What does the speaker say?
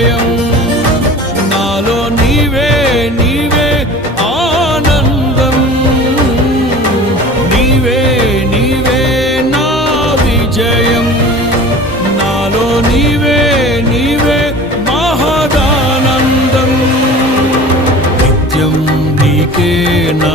నిలయం నాలో నీవే నీవే ఆనందం. నీవే నీవే నా విజయం. నాలో నీవే నీవే మహదానందం. నిత్యం నీకే నా